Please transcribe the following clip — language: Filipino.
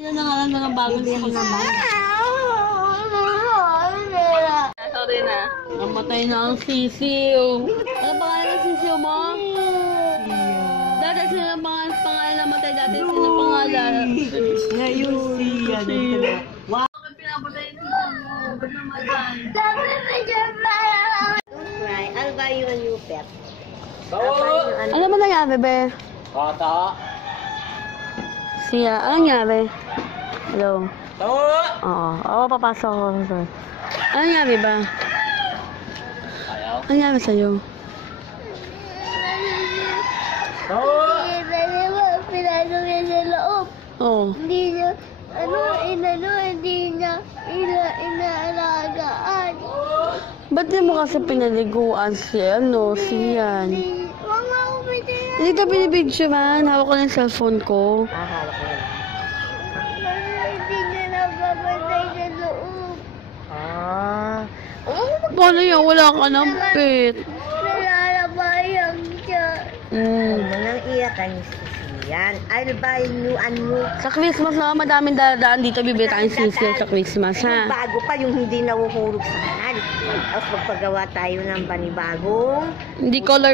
Ilan na nga lang mga bagong sisi. Sorry na. Namatay na ang sisiw. Ano pangalan ng sisiw mo? Dati sino ang pangalan namatay dati? Sino pangalan? Ngayon siya. Wow. Bakit pinapatay yung sisiw mo? Ba't namatay? Ano ba yung new pet? Ano ba nangyari, be? Bata. Siya, anong nangyari? Hello? Oo. Oo, papasok ako. Sir. Anong nangyari ba? Ayaw. Anong nangyari sa'yo? Pinasok niya sa loob. Oo. Hindi niya, hindi niya inaalagaan. Ba't di mo kasi pinaliguan si Ian? Mama, ako pinag- Hindi ka binibidyo man. Hawak ko na yung cellphone ko. Hawak ko lang. Hindi niya napapatay sa loob. Paano yan? Wala ka ng pet. Nalalabayan siya. Huwag mo nang iyakan yan. I'll buy you a new. Sa Christmas na madaming dadaan dito. Bibili tayong sisiyo sa Christmas, ha? Bago pa yung hindi nahuhulog sa kanal. Tapos magpagawa tayo ng panibagong. Hindi color